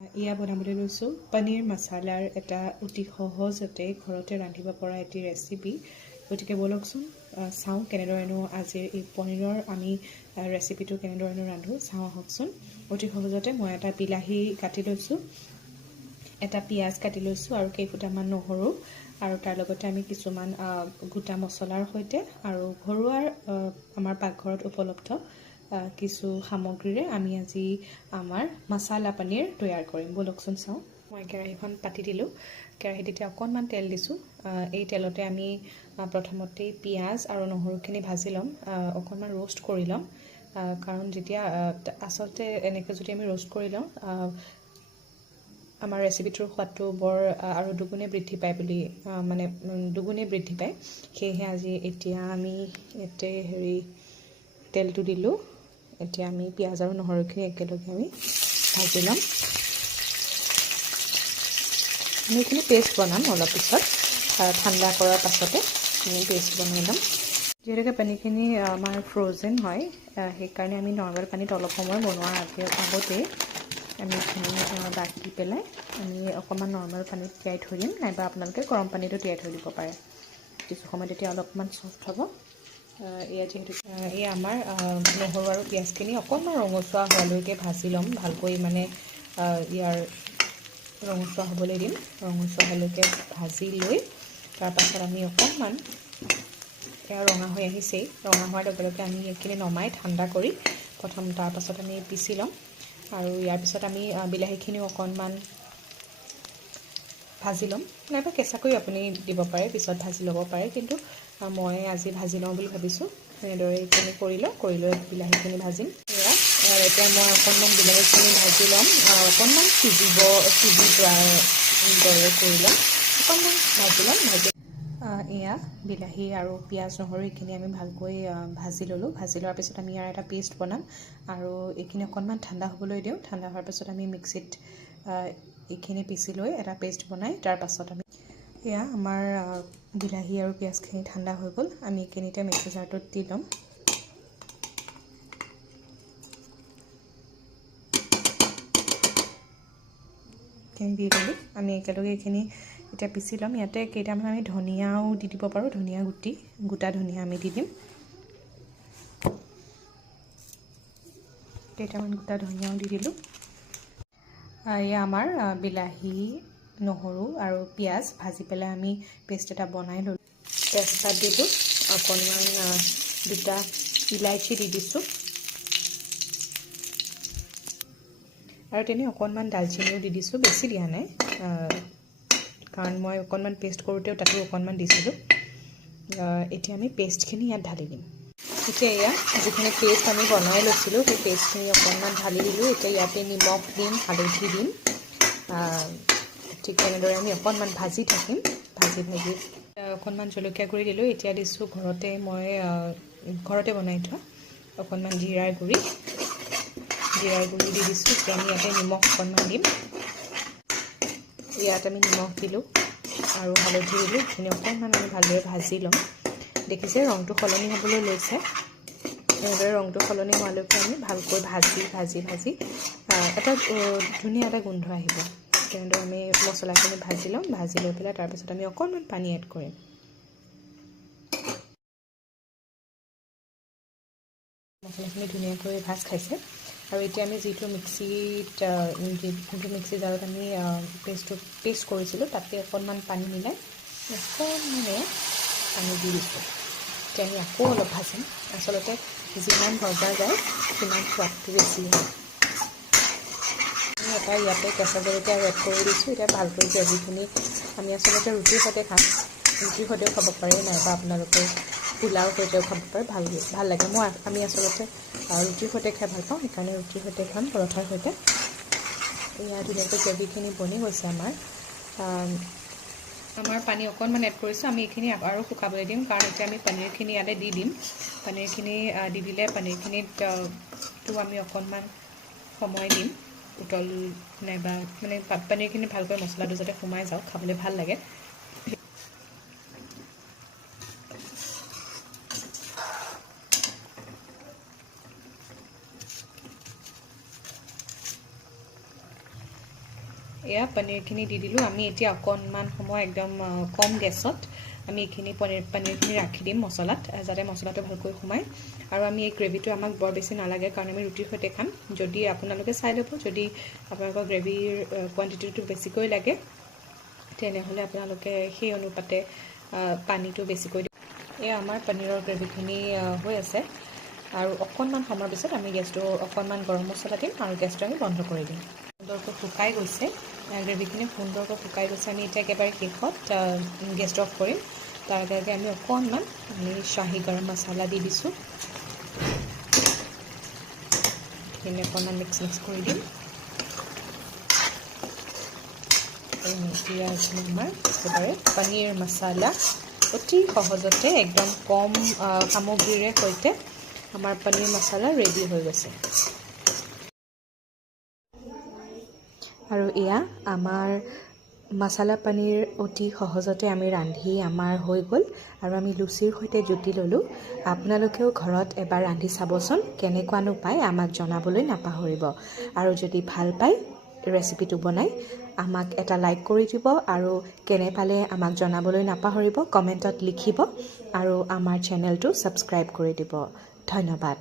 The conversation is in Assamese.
এয়া বনাবলৈ লৈছোঁ পনীৰ মছালাৰ এটা অতি সহজতে ঘৰতে ৰান্ধিব পৰা এটি ৰেচিপি। গতিকে ব'লকচোন চাওঁ কেনেদৰেনো আজিৰ এই পনীৰৰ আমি ৰেচিপিটো কেনেদৰেনো ৰান্ধোঁ চাওঁ আহকচোন। অতি সহজতে মই এটা বিলাহী কাটি লৈছোঁ, এটা পিঁয়াজ কাটি লৈছোঁ আৰু কেইফুটামান নহৰু, আৰু তাৰ লগতে আমি কিছুমান গোটা মছলাৰ সৈতে আৰু ঘৰুৱাৰ আমাৰ পাকঘৰত উপলব্ধ কিছু সামগ্ৰীৰে আমি আজি আমাৰ মছালা পনীৰ তৈয়াৰ কৰিম। ব'লকচোন চাওঁ। মই কেৰাহীখন পাতি দিলোঁ। কেৰাহীত এতিয়া অকণমান তেল দিছোঁ। এই তেলতে আমি প্ৰথমতেই পিঁয়াজ আৰু নহৰুখিনি ভাজি ল'ম, অকণমান ৰোষ্ট কৰি ল'ম, কাৰণ যেতিয়া আচলতে এনেকৈ যদি আমি ৰোষ্ট কৰি লওঁ আমাৰ ৰেচিপিটোৰ সোৱাদটো বৰ আৰু দুগুণে বৃদ্ধি পায় বুলি দুগুণে বৃদ্ধি পায়। সেয়েহে আজি এতিয়া আমি ইয়াতে তেলটো দিলোঁ। এতিয়া আমি পিঁয়াজ আৰু নহৰুখিনি একেলগে আমি ভাজি ল'ম। আমি এইখিনি পেষ্ট বনাম অলপ পিছত, ঠাণ্ডা কৰাৰ পাছতে আমি পেষ্ট বনাই ল'ম। যিহেতুকে পানীখিনি আমাৰ ফ্ৰ'জেন হয়, সেইকাৰণে আমি নৰ্মেল পানীত অলপ সময় বনোৱাৰ আগতেই আমি এইখিনি বাকি পেলাই আমি অকণমান নৰ্মেল পানীত তিয়াই থৈ দিম, নাইবা আপোনালোকে গৰম পানীতো তিয়াই থৈ দিব পাৰে। কিছু সময় তেতিয়া অলপমান চফ্ট হ'ব। এয়া যিহেতু আমাৰ নহৰু আৰু পিঁয়াজখিনি অকণমান ৰঙচুৱা হোৱালৈকে ভাজি ল'ম, ভালকৈ ইয়াৰ ৰঙচুৱা হ'বলৈ দিম। ৰঙচুৱা হোৱালৈকে ভাজি লৈ তাৰপাছত আমি অকণমান এয়া ৰঙা হৈ আহিছেই, ৰঙা হোৱাৰ লগে লগে আমি এইখিনি নমাই ঠাণ্ডা কৰি তাৰপাছত আমি পিচি ল'ম। আৰু ইয়াৰ পিছত আমি বিলাহীখিনিও অকণমান ভাজি ল'ম, নাইবা কেঁচাকৈ আপুনি দিব পাৰে, পিছত ভাজি ল'ব পাৰে, কিন্তু মই আজি ভাজি লওঁ বুলি ভাবিছোঁ। এনেদৰে এইখিনি কৰি লৈ বিলাহীখিনি ভাজিম। এতিয়া মই অকণমান বিলাহীখিনি ভাজি ল'ম, অকণমান সিজি যোৱাৰ দৰে কৰি ল'ম, অকণমান ভাজি ল'ম। এয়া বিলাহী আৰু পিঁয়াজ নহৰু এইখিনি আমি ভালকৈ ভাজি ল'লোঁ। ভাজি লোৱাৰ পিছত আমি ইয়াৰ এটা পেষ্ট বনাম, আৰু এইখিনি অকণমান ঠাণ্ডা হ'বলৈ দিওঁ। ঠাণ্ডা হোৱাৰ পিছত আমি মিক্সিত এইখিনি পিচি লৈ এটা পেষ্ট বনাই তাৰপাছত আমি এয়া আমাৰ বিলাহী আৰু পিঁয়াজখিনি ঠাণ্ডা হৈ গ'ল। আমি এইখিনিতে মিক্সি জাৰটোত দি ল'ম। দি দিলোঁ। আমি একেলগে এইখিনি এতিয়া পিচি ল'ম। ইয়াতে কেইটামান আমি ধনিয়াও দি দিব পাৰোঁ, ধনিয়া গোটা ধনিয়া আমি দি দিম। কেইটামান গোটা ধনিয়াও দি দিলোঁ। এয়া আমাৰ বিলাহী, নহৰু আৰু পিঁয়াজ ভাজি পেলাই আমি পেষ্ট এটা বনাই ল'লোঁ। তেজপাত দিলোঁ, অকণমান দুটা ইলাইচি দি দিছোঁ, আৰু তেনে অকণমান দালচেনিও দি দিছোঁ। বেছি দিয়া নাই, কাৰণ মই অকণমান পেষ্ট কৰোঁতেও তাতো অকণমান দিছিলোঁ। এতিয়া আমি পেষ্টখিনি ইয়াত ঢালি দিম। এতিয়া এয়া যিখিনি পেষ্ট আমি বনাই লৈছিলোঁ, সেই পেষ্টখিনি অকণমান ঢালি দিলোঁ। এতিয়া ইয়াতে নিমখ দিম, হালধি দিম। ঠিক তেনেদৰে আমি অকণমান ভাজি থাকিম। ভাজি অকণমান জলকীয়া গুড়ি দিলোঁ। এতিয়া দিছোঁ ঘৰতে বনাই থোৱা অকণমান জিৰাৰ গুড়ি দি দিছোঁ। এতিয়া আমি ইয়াতে নিমখ অকণমান দিম। ইয়াত আমি নিমখ দিলোঁ আৰু হালধি দিলোঁ। এইখিনি অকণমান আমি ভালদৰে ভাজি ল'ম। দেখিছে ৰংটো সলনি হ'বলৈ লৈছে। এনেদৰে ৰংটো সলনি হোৱালৈকে আমি ভালকৈ ভাজি এটা ধুনীয়া এটা গোন্ধ আহিব। তেনেদৰে আমি মছলাখিনি ভাজি ল'ম। ভাজি লৈ পেলাই তাৰপিছত আমি অকণমান পানী এড কৰিম। মছলাখিনি ধুনীয়াকৈ ভাজ খাইছে, আৰু এতিয়া আমি যিটো মিক্সি জাৰত আমি পেষ্ট কৰিছিলোঁ, তাতে অকণমান পানী মিলাই অকণমানে পানী দি দিছোঁ। এতিয়া আমি আকৌ অলপ ভাজিম। আচলতে যিমান ভজা যায় সিমান সোৱাদটো বেছি হয়। আমি এটা ইয়াতে কেঁচা জলকীয়া এড কৰি দিছোঁ। এতিয়া ভালকৈ গ্ৰেভিখিনি আমি আচলতে ৰুটিৰ সৈতে খাম। ৰুটিৰ সৈতেও খাব পাৰে, নাইবা আপোনালোকে পোলাওৰ সৈতেও খাব পাৰে, ভাল লাগে। আমি আচলতে ৰুটিৰ সৈতে খাই ভাল পাওঁ, সেইকাৰণে ৰুটিৰ সৈতে খাম, পৰঠাৰ সৈতে। এয়া ধুনীয়াকৈ গ্ৰেভিখিনি বনি গৈছে আমাৰ পানী অকণমান এড কৰিছোঁ। আমি এইখিনি আৰু শুকাবলৈ দিম, কাৰণ এতিয়া আমি পনীৰখিনি ইয়াতে দি দিম। পনীৰখিনি দি দিলে পনীৰখিনিতো আমি অকণমান সময় দিম, নাইবা পনীৰখিনি ভালকৈ মছলাটো যাতে সোমাই যাওক, খাবলৈ ভাল লাগে। এয়া পনীৰখিনি দি দিলোঁ। আমি এতিয়া অকণমান সময় একদম কম গেছত আমি এইখিনি পনীৰখিনি ৰাখি দিম মছলাত, যাতে মছলাটো ভালকৈ সোমায়। আৰু আমি এই গ্ৰেভিটো আমাক বৰ বেছি নালাগে, কাৰণ আমি ৰুটিৰ সৈতে খাম। যদি আপোনালোকে চাই ল'ব, যদি আপোনালোকৰ গ্ৰেভিৰ কোৱাণ্টিটিটো বেছিকৈ লাগে, তেনেহ'লে আপোনালোকে সেই অনুপাতে পানীটো বেছিকৈ দিব। এয়া আমাৰ পনীৰৰ গ্ৰেভিখিনি হৈ আছে, আৰু অকণমান সময়ৰ পিছত আমি গেছটো অকণমান গৰম মছলা দিম আৰু গেছটো আমি বন্ধ কৰি দিম। সুন্দৰকৈ শুকাই গৈছে, গ্ৰেভিখিনি সুন্দৰকৈ শুকাই গৈছে। আমি এতিয়া একেবাৰে শেষত গেছটো অফ কৰিম। তাৰ আগে আমি অকণমান শ্বাহী গৰম মছলা দি দিছোঁ। সেইখিনি অকণমান মিক্স কৰি দিম। এতিয়া এইখিনি আমাৰ একেবাৰে পনীৰ মছলা অতি সহজতে একদম কম সামগ্ৰীৰে সৈতে আমাৰ পনীৰ মছলা ৰেডি হৈ গৈছে। আৰু এয়া আমাৰ মছলা পনীৰ অতি সহজতে আমি ৰান্ধি আমাৰ হৈ গ'ল, আৰু আমি লুচিৰ সৈতে জুতি ল'লোঁ। আপোনালোকেও ঘৰত এবাৰ ৰান্ধি চাবচোন, কেনেকুৱানো পায় আমাক জনাবলৈ নাপাহৰিব। আৰু যদি ভাল পায় ৰেচিপিটো বনাই, আমাক এটা লাইক কৰি দিব, আৰু কেনে পালে আমাক জনাবলৈ নাপাহৰিব, কমেণ্টত লিখিব, আৰু আমাৰ চেনেলটো ছাবস্ক্ৰাইব কৰি দিব। ধন্যবাদ।